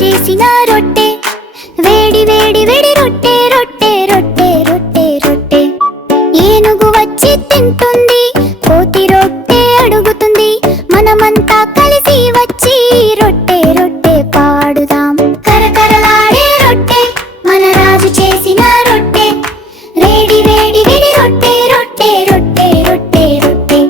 చేసిన రొట్టె, వేడి వేడి వేడి రొట్టె రొట్టె రొట్టె రొట్టె రొట్టె. ఏనుగు వచ్చి తింటుంది, కోతి రొట్టె అడుగుతుంది, మనమంతా కలిసి వచ్చి రొట్టె రొట్టె పాడుదాం. కరకరలాడే రొట్టె, మన రాజు చేసిన రొట్టె, వేడి వేడి వేడి రొట్టె రొట్టె రొట్టె రొట్టె రొట్టె.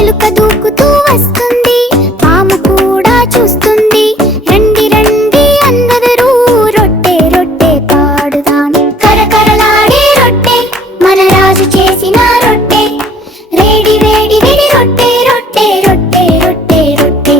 ఎలుక దూకుతూ వస్తుంది, పాము కూడా చూస్తుంది, రండి రండి అందరూ రొట్టె రొట్టె పాడుదాం. కరకరలాడే రొట్టె, మన రాజు చేసిన రొట్టె, వేడి వేడి వేడి రొట్టె రొట్టె రొట్టె రొట్టె రొట్టె.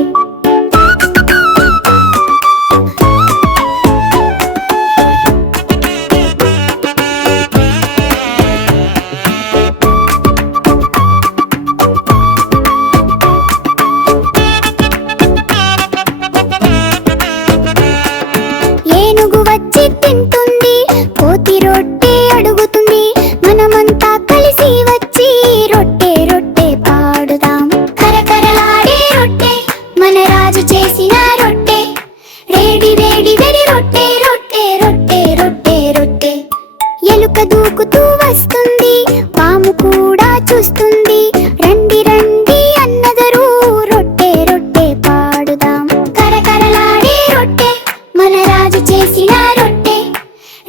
ఏనుగు వచ్చి తింటుంది, కోతి రొట్టె అడుగుతుంది, మనమంతా కలిసి వచ్చి రొట్టె రొట్టె పాడుదాం. కరకరలాడే రొట్టె, మన రాజు చేసిన రొట్టె, వేడి వేడి వేడి రొట్టె రొట్టె రొట్టె రొట్టె రొట్టె. ఎలుక దూకుతూ వస్తుంది, పాము కూడా చూస్తుంది, రండి రండి అన్నదరూ రొట్టె రొట్టె పాడుదాం. కరకరలాడే రొట్టె, మన రాజు చేసిన రొట్టె,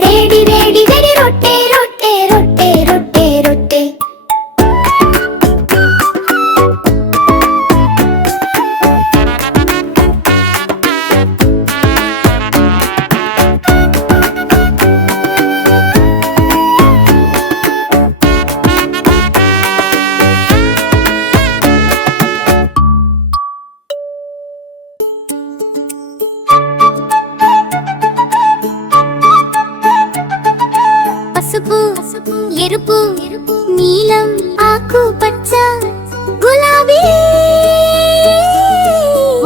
వేడి వేడి వేడి రొట్టె రొట్టె రొట్టె రొట్టె రొట్టె. పసుపు, ఎరుపు, నీలం, ఆకు పచ్చ, గులాబీ.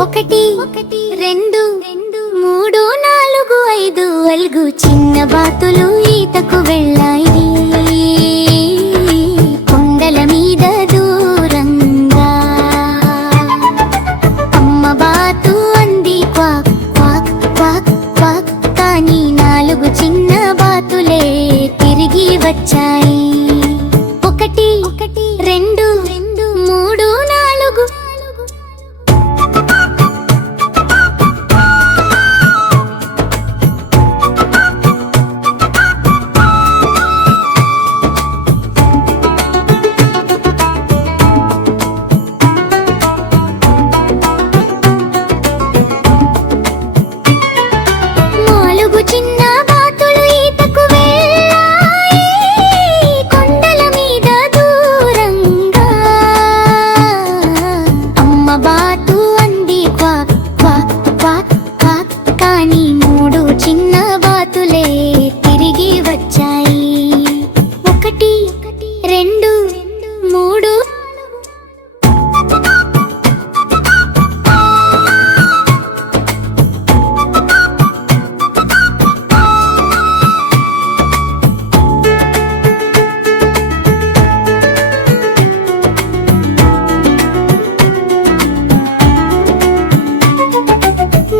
ఒకటి, రెండు, మూడు, నాలుగు, ఐదు, అల్గు చిన్న బాతులు ఈతకు వెళ్ళాయి కొండల మీద దూరంగా. అమ్మ బాతు అంది క్వాక్ క్వాక్ క్వాక్ క్వాక్, కానీ నాలుగు చిన్న బాతులే తిరిగి వచ్చాయి. ఒకటి, రెండు, మూడు, నాలుగు. నాలుగు చిన్న బాతులు ఈతకు వెళ్ళాయి కొండల మీద దూరంగా. అమ్మ బాతు అంది క్వాక్ క్వాక్ క్వాక్ క్వాక్, కానీ మూడు చిన్న బాతులే తిరిగి వచ్చాయి. ఒకటి, రెండు, మూడు.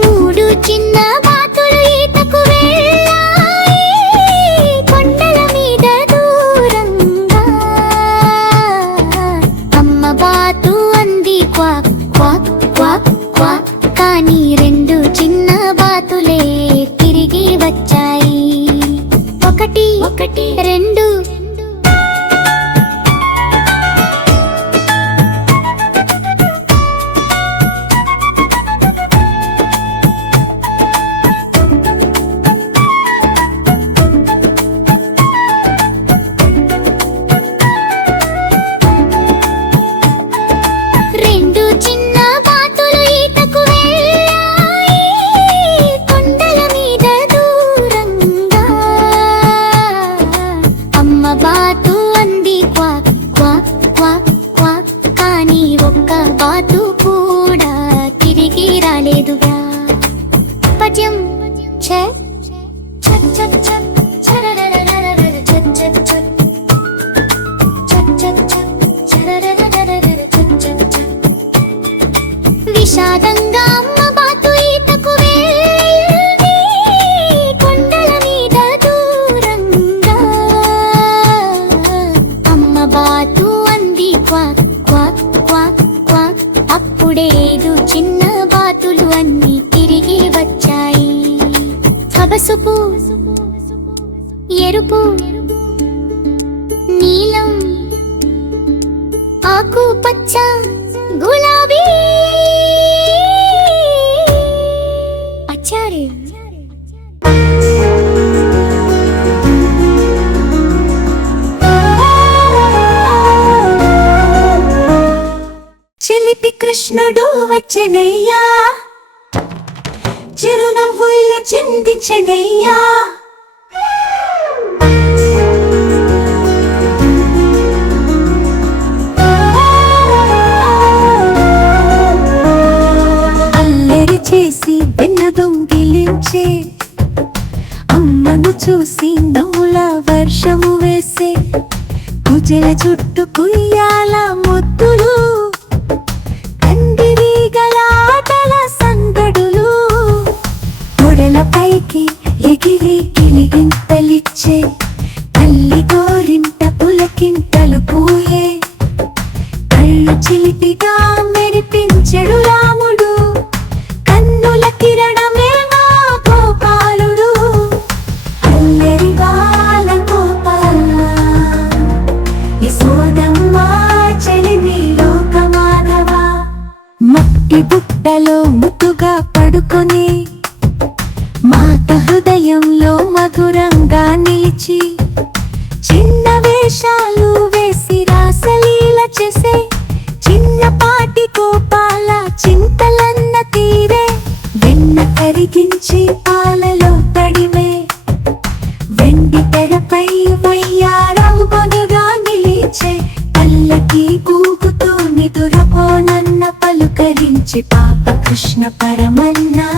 మూడు చిన్న బాతులు ఈతకు వెళ్ళాయి కొండల మీద దూరంగా. అమ్మ బాతు అంది క్వాక్ క్వాక్ క్వాక్ క్వాక్, కానీ రెండు చిన్న బాతులే తిరిగి వచ్చాయి. ఒకటి, రెండు. రెండు చిన్న బాతులు ఈతకు వెళ్ళాయి కొండల మీద దూరంగా. అమ్మ బాతు అంది క్వాక్ క్వాక్ క్వాక్ క్వాక్, కానీ ఒక్క బాతు కూడా తిరిగి రాలేదుగా. పద్యం ఛ ఛక్ ఛక్ ఛక్ ఛరరరరరర ఛక్ ఛక్ ఛక్ ఛక్ ఛక్ ఛక్ ఛరరరరరర ఛక్ ఛక్ ఛక్. విషాదంగా అమ్మ బాతు ఈతకు వెళ్ళి బాతు అంది క్వాక్ క్వాక్ క్వాక్ క్వాక్. అప్పుడేదు చిన్న బాతులు అన్నీ తిరిగి వచ్చాయి. పసుపు, ఎరుపు, నీలం, ఆకుపచ్చ, గులాబీ. అచ్చారే చిలిపి కృష్ణుడు వచ్చెనయ్యా, చిరునవ్వులు చిందించెనయ్యా. అల్లరి చేసి వెన్న దొంగిలించే, అమ్మను చూసి నవ్వుల వర్షము వేసే, కుజల చుట్టూ కుయ్యాల ముద్దులు, పైకి ఎగిరి గిలిగింతలిచ్చే, తల్లి గోరింట పులకింతలు పూయే, కళ్ళు చిలిపిగా మెరిపించెడు రాముడు, కన్నుల కిరణమే మా గోపాలుడు. అల్లరి బాల గోపాల యశోదమ్మ చెలిమి లోకమాధవ. మట్టి బుట్టలో ముద్దుగా పడుకొని, మాత హృదయంలో మధురంగా నిలిచి, చిన్న వేషాలు వేసి రాసలీల చేసే, చిన్నపాటి గోపాల చింతలన్న తీరే, వెన్న కరిగించి పాలలో తడిమే, వెండి తెరపై వయ్యారవుగా నిలిచే, పల్లకి కూకుతూ నిదురపోనన్న పలుకరించి పాప కృష్ణ పరమన్నా.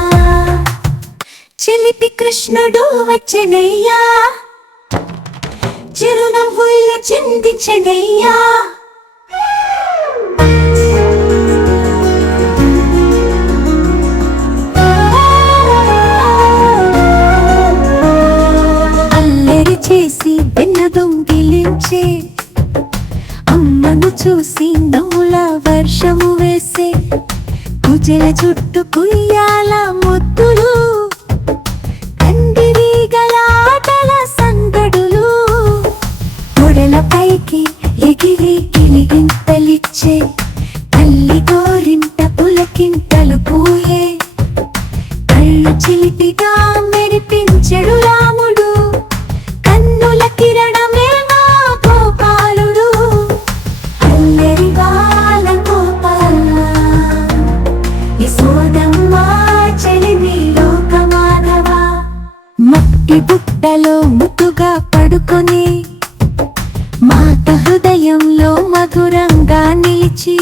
చిలిపి కృష్ణుడు వచ్చెనయ్యా, చిరునవ్వులు చిందించెనయ్యా. అల్లరి చేసి వెన్న దొంగిలించే, అమ్మను చూసి నవ్వుల వర్షము వేసే, కుజల చుట్టూ కుయ్యాల ముద్దులు, పైకి ఎగిరి గిలిగింతలిచ్చే, తల్లి గోరింట పులకింతలు పూయే, కళ్ళు చిలిపిగా మెరిపించెడు రాముడు, కన్నుల కిరణమే మా గోపాలుడు. అల్లరి బాల గోపాల యశోదమ్మ చెలిమి లోకమాధవ. మట్టి బుట్టలో ముద్దుగా పడుకొని, మాత హృదయంలో మధురంగా నిలిచి,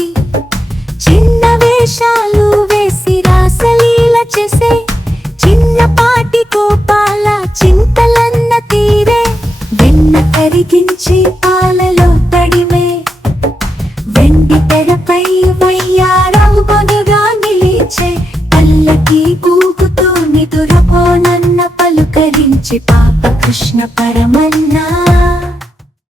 చిన్న వేషాలు వేసి రాసలీల చేసే, చిన్నపాటి గోపాల చింతలన్న తీరే, వెన్న కరిగించి పాలలో తడిమే, వెండి తెరపై వయ్యారవుగా నిలిచే, పల్లకి కూకుతూ నిదురపోనన్న పలుకరించి పాప కృష్ణ పరమ.